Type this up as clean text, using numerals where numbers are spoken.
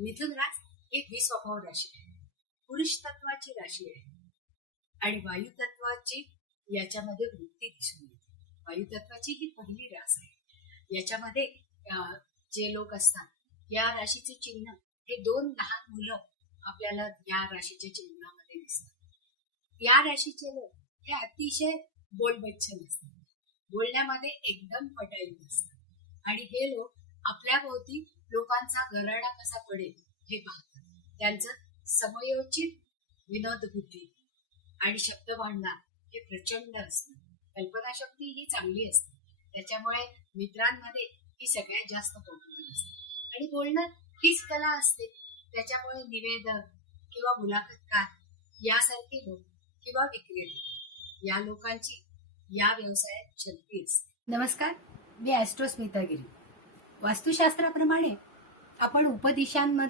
मिथुन रास एक द्विस्वभाव राशी आहे, पुरुष तत्वाची राशी आहे आणि वायू तत्वाची याच्यामध्ये वृत्ती दिसून येते. वायू तत्वाची ही पहिली रास आहे. याच्यामध्ये जे लोक असतात या राशीचे चिन्ह हे दोन लहान मुलं आपल्याला या राशीच्या चिन्हामध्ये दिसतात. या राशीचे लोक हे अतिशय बोलबच्चन असतात, बोलण्यामध्ये एकदम पटाईत असतात आणि हे लोक आपल्या भोवती लोकांचा गराडा कसा पडेल हे पाहतात. त्यांचं समयोचित विनोद बुद्धी आणि शब्दभांडार हे प्रचंड असतं. कल्पनाशक्ती ही चांगली असते, त्याच्यामुळे मित्रांमध्ये ही सगळ्यात जास्त पॉप्युलर असते आणि बोलणं हीच कला असते. त्याच्यामुळे निवेदक किंवा मुलाखतकार यासारखे लोक किंवा विक्रेते या लोकांची या व्यवसायात चलती असते. नमस्कार, मी ॲस्ट्रो स्मिता गिरी. वास्तुशास्त्राप्रमाणे आपण उपदिशांमध्ये